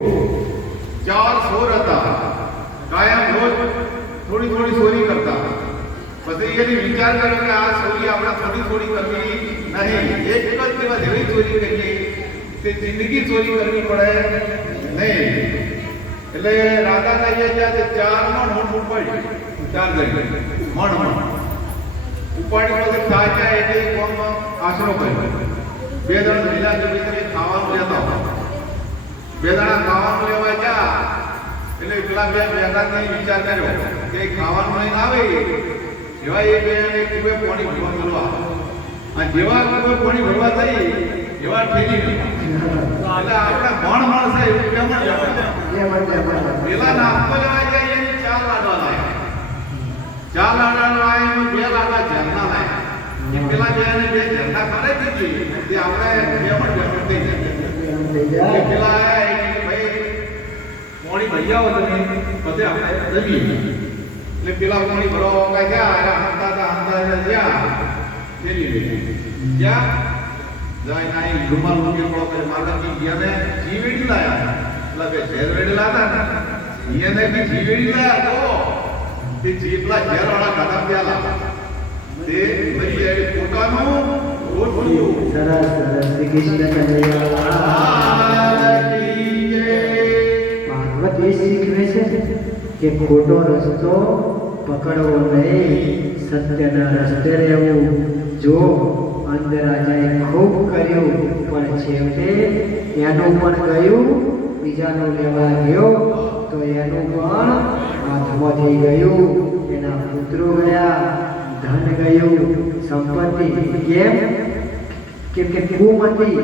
ચાર સોર હતા, કાયમ રોજ થોડી થોડી ચોરી કરતા. પછી એને વિચાર કર્યો કે આ ચોરી આપણે થોડી થોડી કરવી નહીં, એક જ દિવસ એવી ચોરી કરીએ તે જિંદગી ચોરી કરવી પડે નહીં. એટલે રાધા કહીએ ત્યાં ચાર મણ ઉપાડી, ચાર ગઈ મણ ઉપાડી પછી સાચા એટલે કોમ આશરો કર્યો. બે જણ લીલા જમીન ખાવાનું લેતા હતા. બે જણા ખાવાનું લેવા ગયા એટલે પેલા બે ભેગા વિચાર કર્યો કે ખાવાનું લઈને આવે એવા એ બે કુએ પાણી ભરવા મળવા, અને જેવા કુએ પાણી ભરવા થઈ એવા ઠેલી એટલે આપણે ભણ મળશે એવું કેમ પેલા નાસ્તો લેવા જાય એની ચાર લાડવા લાયા, ચાર લાડવા લાયા બે લાડવા ઝરના લાયા. એ પેલા બે બે ઝરના કરે દીધી તે આપણે બે પણ થઈ જાય. પેલા પાણી ભરી આવો તમે પછી આપણે જમીએ. એટલે પેલા પાણી ભરવા ગયા હંતા જ્યાં જાય નાઈ રૂમાલ રૂપિયા પડો માતાજી ગયા ને જીવેડી લાયા. એટલે બે ઝેર વેડેલા હતા ને એને બી જીવેડી લાયા તો તે જીપલા ઝેર વાળા ખાતા પ્યાલા તે મરી જાય પોતાનું ઓછું. સરસ સરસ. શ્રી કૃષ્ણ પાર્વતી શીખવે છે કે ખોટો રસ્તો પકડવો નહીં, સત્યના રસ્તે રહેવું. જો અંદર રાજાએ ખૂબ કર્યું પણ છેવટે એનું પણ ગયું, બીજાનું લેવા ગયો તો એનું પણ હાથમાં થઈ ગયું, એના પુત્રો ગયા, ધન ગયું, સંપત્તિ. કેમ કે કુમતી